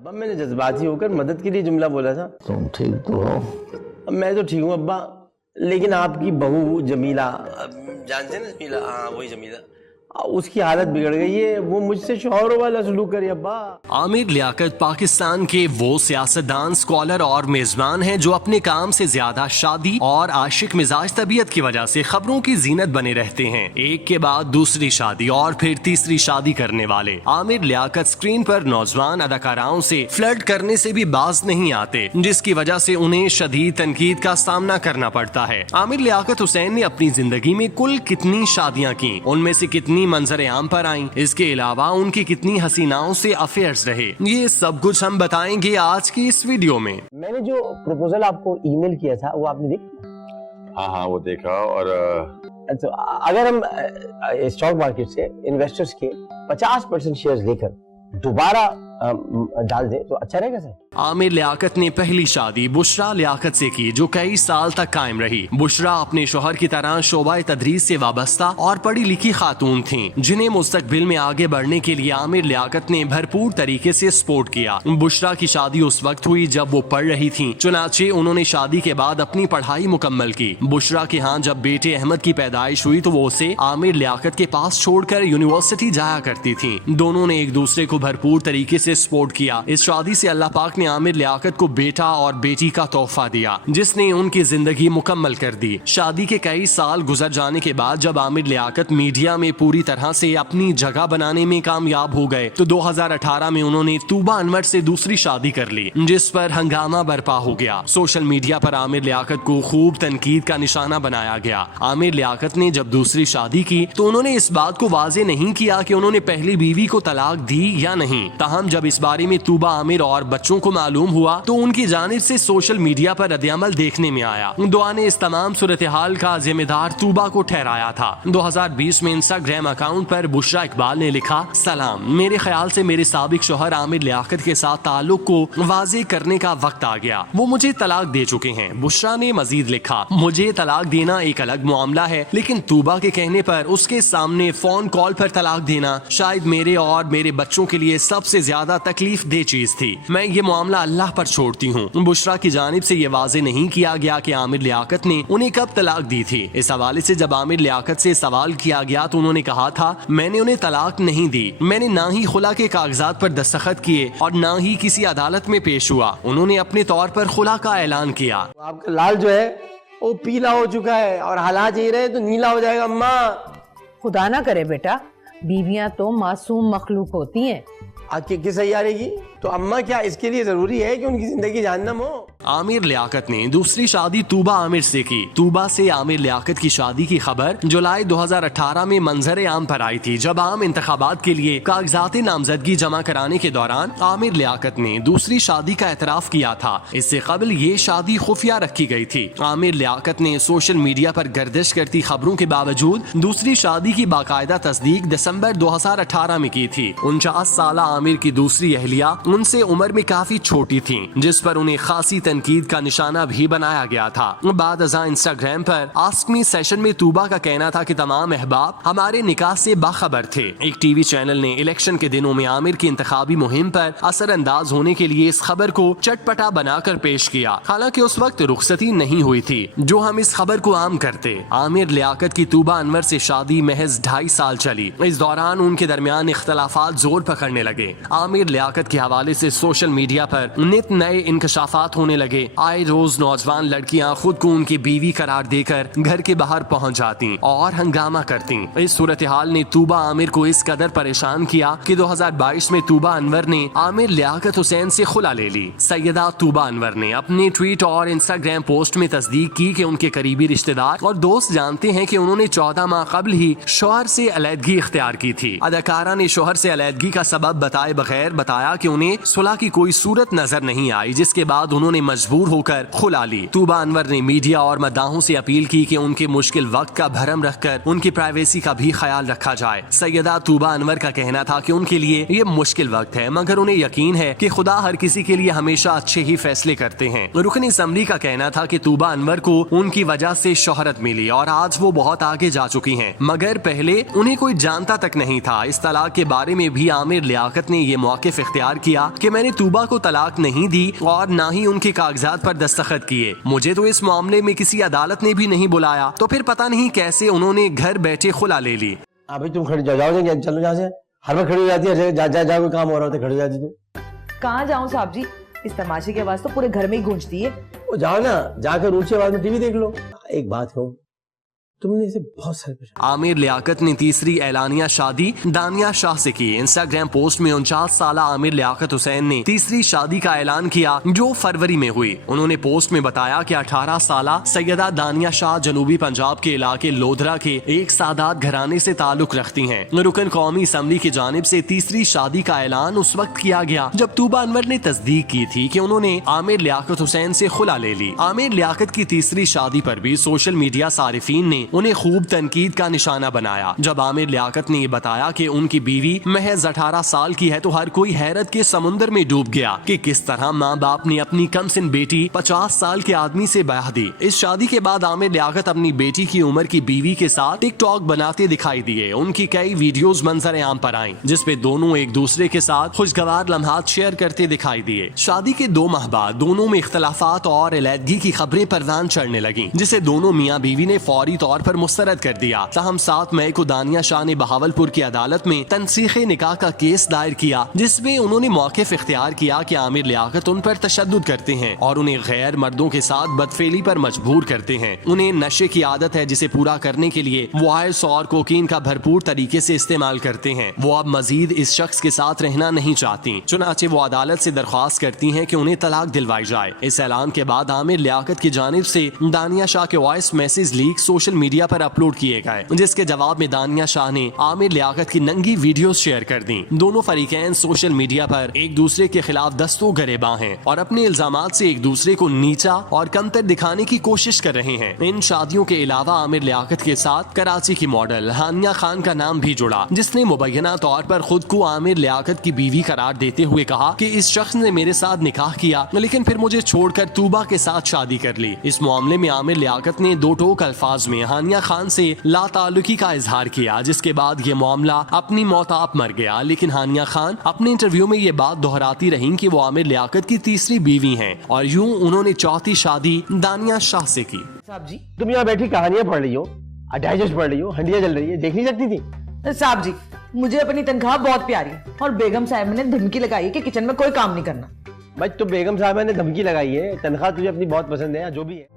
अब्बा मैंने जज्बाती होकर मदद के लिए जुमला बोला था। तुम ठीक तो हो? अब मैं तो ठीक हूँ अब्बा, लेकिन आपकी बहू जमीला, जानते हैं ना जमीला? हाँ वही जमीला, उसकी हालत बिगड़ गई है। वो मुझसे शौहरों वाला सलूक करे अब्बा। आमिर लियाकत पाकिस्तान के वो सियासतदान, स्कॉलर और मेजबान हैं जो अपने काम से ज्यादा शादी और आशिक मिजाज तबीयत की वजह से खबरों की जीनत बने रहते हैं। एक के बाद दूसरी शादी और फिर तीसरी शादी करने वाले आमिर लियाकत स्क्रीन पर नौजवान अदाकाराओं से फ्लर्ट करने से भी बाज नहीं आते, जिसकी वजह से उन्हें शदीद तनकीद का सामना करना पड़ता है। आमिर लियाकत हुसैन ने अपनी जिंदगी में कुल कितनी शादियां की, उनमें से कितनी मंजर आम पर आईं, इसके अलावा उनकी कितनी हसीनाओं से अफेयर्स रहे, ये सब कुछ हम बताएंगे आज की इस वीडियो में। मैंने जो प्रपोजल आपको ईमेल किया था वो आपने देखा? हाँ वो देखा। और तो अगर हम स्टॉक मार्केट से इन्वेस्टर्स के 50% शेयर्स लेकर दोबारा डाल दे तो अच्छा रहेगा सर। आमिर लियाकत ने पहली शादी बुशरा लियाकत से की, जो कई साल तक कायम रही। बुशरा अपने शोहर की तरह शोबा तदरीस से वाबस्ता और पढ़ी लिखी खातून थीं, जिन्हें मुस्तकबिल में आगे बढ़ने के लिए आमिर लियाकत ने भरपूर तरीके से सपोर्ट किया। बुशरा की शादी उस वक्त हुई जब वो पढ़ रही थीं, चुनाचे उन्होंने शादी के बाद अपनी पढ़ाई मुकम्मल की। बुशरा के यहाँ जब बेटे अहमद की पैदाइश हुई तो वो उसे आमिर लियाकत के पास छोड़कर यूनिवर्सिटी जाया करती थी। दोनों ने एक दूसरे को भरपूर तरीके से सपोर्ट किया। इस शादी से अल्लाह पाक ने आमिर लियाकत को बेटा और बेटी का तोहफा दिया, जिसने उनकी जिंदगी मुकम्मल कर दी। शादी के कई साल गुजर जाने के बाद जब आमिर लियाकत मीडिया में पूरी तरह से अपनी जगह बनाने में कामयाब हो गए तो 2018 में उन्होंने तूबा अनवर से दूसरी शादी कर ली, जिस पर हंगामा बर्पा हो गया। सोशल मीडिया पर आमिर लियाकत को खूब तनकीद का निशाना बनाया गया। आमिर लियाकत ने जब दूसरी शादी की तो उन्होंने इस बात को वाजे नहीं किया कि उन्होंने पहली बीवी को तलाक दी या नहीं। ताहम जब इस बारे में तूबा आमिर और बच्चों को मालूम हुआ तो उनकी जानिब से सोशल मीडिया पर रद्द-ए-अमल देखने में आया। दुआ ने इस तमाम सूरत हाल का जिम्मेदार तूबा को ठहराया था। 2020 में इंस्टाग्राम अकाउंट पर बुशरा इकबाल ने लिखा, सलाम, मेरे ख्याल से मेरे साबिक शौहर आमिर लियाकत के साथ ताल्लुक को वाजे करने का वक्त आ गया। वो मुझे तलाक दे चुके हैं। बुशरा ने मजीद लिखा, मुझे तलाक देना एक अलग मामला है, लेकिन तूबा के कहने पर उसके सामने फोन कॉल पर तलाक देना शायद मेरे और मेरे बच्चों के लिए सबसे ज्यादा तकलीफ दे चीज थी। मैं ये मामला अल्लाह पर छोड़ती हूँ। बुशरा की जानिब से ये वाजे नहीं किया गया कि आमिर लियाकत ने उन्हें कब तलाक दी थी। इस हवाले से जब आमिर लियाकत से सवाल किया गया तो उन्होंने कहा था, मैंने उन्हें तलाक नहीं दी, मैंने ना ही खुला के कागजात पर दस्तखत किए और ना ही किसी अदालत में पेश हुआ। उन्होंने अपने तौर पर खुला का ऐलान किया। आपका लाल जो है वो पीला हो चुका है और हालात ये रहे तो नीला हो जाएगा। अम्मा खुदा ना करे बेटा, बीवियां तो मासूम मखलूक होती हैं। आपकी किस सैयारे की? तो अम्मा क्या इसके लिए जरूरी है कि उनकी जिंदगी जहन्नम हो? आमिर लियाकत ने दूसरी शादी तूबा आमिर से की। तूबा से आमिर लियाकत की शादी की खबर जुलाई 2018 में मंजर आम पर आई थी, जब आम इंतखाबात के लिए कागजात नामजदगी जमा कराने के दौरान आमिर लियाकत ने दूसरी शादी का एतराफ किया था। इससे कबल ये शादी खुफिया रखी गई थी। आमिर लियाकत ने सोशल मीडिया पर गर्दिश करती खबरों के बावजूद दूसरी शादी की बाकायदा तस्दीक दिसंबर 2018 में की थी। 49 साल आमिर की दूसरी अहलिया उनसे उम्र में काफी छोटी थी, जिस पर उन्हें खासी तनकीद का निशाना भी बनाया गया था। बाद अज़ा इंस्टाग्राम पर आस्क मी सेशन में तूबा का कहना था कि तमाम अहबाब हमारे निकाह से बाखबर थे। एक टीवी चैनल ने इलेक्शन के दिनों में आमिर की इंतखाबी मुहिम पर असर अंदाज होने के लिए इस खबर को चटपटा बनाकर पेश किया। हालांकि उस वक्त रुखसती नहीं हुई थी जो हम इस खबर को आम करते। आमिर लियाकत की तूबा अनवर से शादी महज 2.5 साल चली। इस दौरान उनके दरमियान इख्तलाफात जोर पकड़ने लगे। आमिर लियाकत के हवाले से सोशल मीडिया पर नित नए इंकशाफात होने लगे। आए रोज नौजवान लड़कियां खुद को उनकी बीवी करार देकर घर के बाहर पहुंच जाती और हंगामा करती। इस सूरत हाल ने तूबा आमिर को इस कदर परेशान किया कि 2022 में तूबा अनवर ने आमिर लियाकत हुसैन से खुला ले ली। सैयदा तूबा अनवर ने अपने ट्वीट और इंस्टाग्राम पोस्ट में तस्दीक की कि उनके करीबी रिश्तेदार और दोस्त जानते हैं कि उन्होंने 14 माह कबल ही शौहर से अलैदगी इख्तियार की थी। अदाकारा ने शौहर से अलैदगी का सबब बताए बगैर बताया कि उन्हें सुलह की कोई सूरत नजर नहीं आई, जिसके बाद उन्होंने मजबूर होकर खुला ली। तूबा अनवर ने मीडिया और मद्दाहों से अपील की कि उनके मुश्किल वक्त का भरम रखकर उनकी प्राइवेसी का भी ख्याल रखा जाए। सैयदा तूबा अनवर का कहना था कि उनके लिए ये मुश्किल वक्त है, मगर उन्हें यकीन है कि खुदा हर किसी के लिए हमेशा अच्छे ही फैसले करते हैं। रुकन असम्बली का कहना था कि तूबा अनवर को उनकी वजह से शोहरत मिली और आज वो बहुत आगे जा चुकी हैं, मगर पहले उन्हें कोई जानता तक नहीं था। इस तलाक के बारे में भी आमिर लियाकत ने ये मौक़िफ़ इख्तियार किया किया कि मैंने तूबा को तलाक नहीं दी और ना ही उनके कागजात पर दस्तखत किए। मुझे तो इस मामले में किसी अदालत ने भी नहीं बुलाया, तो फिर पता नहीं कैसे उन्होंने घर बैठे खुला ले ली। अभी तुम खड़ी जाओ, चलो यहाँ से। हर बार खड़ी हो जाती है, जा कोई काम हो रहा होता है, खड़ी हो जाती तुम। कहाँ जाऊँ साहब जी, इस तमाशे की आवाज तो पूरे घर में ही गूंजती है। वो जाओ ना, जाकर ऊंची आवाज में टीवी देख लो। एक बात कहूँ, तुमने इसे बहुत सारे आमिर लियाकत ने तीसरी एलानिया शादी दानिया शाह से की। इंस्टाग्राम पोस्ट में 49 साल आमिर लियाकत हुसैन ने तीसरी शादी का ऐलान किया जो फरवरी में हुई। उन्होंने पोस्ट में बताया कि 18 साल सैयदा दानिया शाह जनूबी पंजाब के इलाके लोधरा के एक सादात घराने से ताल्लुक रखती हैं। रुकन कौमी असम्बली की जानिब से तीसरी शादी का ऐलान उस वक्त किया गया जब तूबा अनवर ने तस्दीक की थी कि उन्होंने आमिर लियाकत हुसैन से खुला ले ली। आमिर लियाकत की तीसरी शादी पर भी सोशल मीडिया सारिफीन ने उन्हें खूब तनकीद का निशाना बनाया। जब आमिर लियाकत ने ये बताया कि उनकी बीवी महज 18 साल की है तो हर कोई हैरत के समुंदर में डूब गया कि किस तरह माँ बाप ने अपनी कमसिन बेटी 50 साल के आदमी से ब्याह दी। इस शादी के बाद आमिर लियाकत अपनी बेटी की उम्र की बीवी के साथ टिकटॉक बनाते दिखाई दिए। उनकी कई वीडियोस मंजर आम पर आईं जिसपे दोनों एक दूसरे के साथ खुशगवार लम्हात शेयर करते दिखाई दिए। शादी के 2 माह बाद दोनों में इख्तलाफात और अलहदगी की खबरें परवान चढ़ने लगी, जिसे दोनों मियाँ बीवी ने फौरी तौर पर मुस्तरद कर दिया। तहम 7 मई को दानिया शाह ने बहावलपुर की अदालत में तनसीखे निकाह का केस दायर किया जिसमें उन्होंने मौक़िफ़ इख्तियार किया कि आमिर लियाकत उन पर तशद्दुद करते हैं और उन्हें गैर मर्दों के साथ बदफेली पर मजबूर करते हैं। उन्हें नशे की आदत है जिसे पूरा करने के लिए वो आयस और कोकीन का भरपूर तरीके से इस्तेमाल करते हैं। वो अब मजीद इस शख्स के साथ रहना नहीं चाहती, चुनाचे वो अदालत से दरख्वास्त करती हैं कि उन्हें तलाक दिलवाई जाए। इस ऐलान के बाद आमिर लियाकत की जानिब से दानिया शाह के voice message leak social media पर अपलोड किए गए, जिसके जवाब में दानिया शाह ने आमिर लियाकत की नंगी वीडियोस शेयर कर दी। दोनों फरीकैन सोशल मीडिया पर एक दूसरे के खिलाफ दस्तों गरेबां हैं और अपने इल्जामात से एक दूसरे को नीचा और कमतर दिखाने की कोशिश कर रहे हैं। इन शादियों के अलावा आमिर लियाकत के साथ कराची की मॉडल हानिया खान का नाम भी जुड़ा, जिसने मुबैना तौर पर खुद को आमिर लियाकत की बीवी करार देते हुए कहा कि इस शख्स ने मेरे साथ निकाह किया लेकिन फिर मुझे छोड़कर तूबा के साथ शादी कर ली। इस मामले में आमिर लियाकत ने 2 टोक अल्फाज में हानिया खान से लाताल्लुकी का इजहार किया, जिसके बाद ये मामला अपनी मौत आप मर गया। लेकिन हानिया खान अपने इंटरव्यू में ये बात दोहराती रहीं कि वो आमिर लियाकत की तीसरी बीवी हैं और यूं उन्होंने चौथी शादी दानिया शाह से की। साहब जी, तुम यहाँ बैठी कहानियां पढ़ रही हो, डाइजेस्ट पढ़ रही हो, हंडिया जल रही है, देख नहीं सकती थी? साहब जी, मुझे अपनी तनख्वाह बहुत प्यारी है और बेगम साहब ने धमकी लगाई है कि किचन में कोई काम नहीं करना। भाई तो बेगम साहब ने धमकी लगाई है, तनख्वाह तुझे अपनी बहुत पसंद है या जो भी है।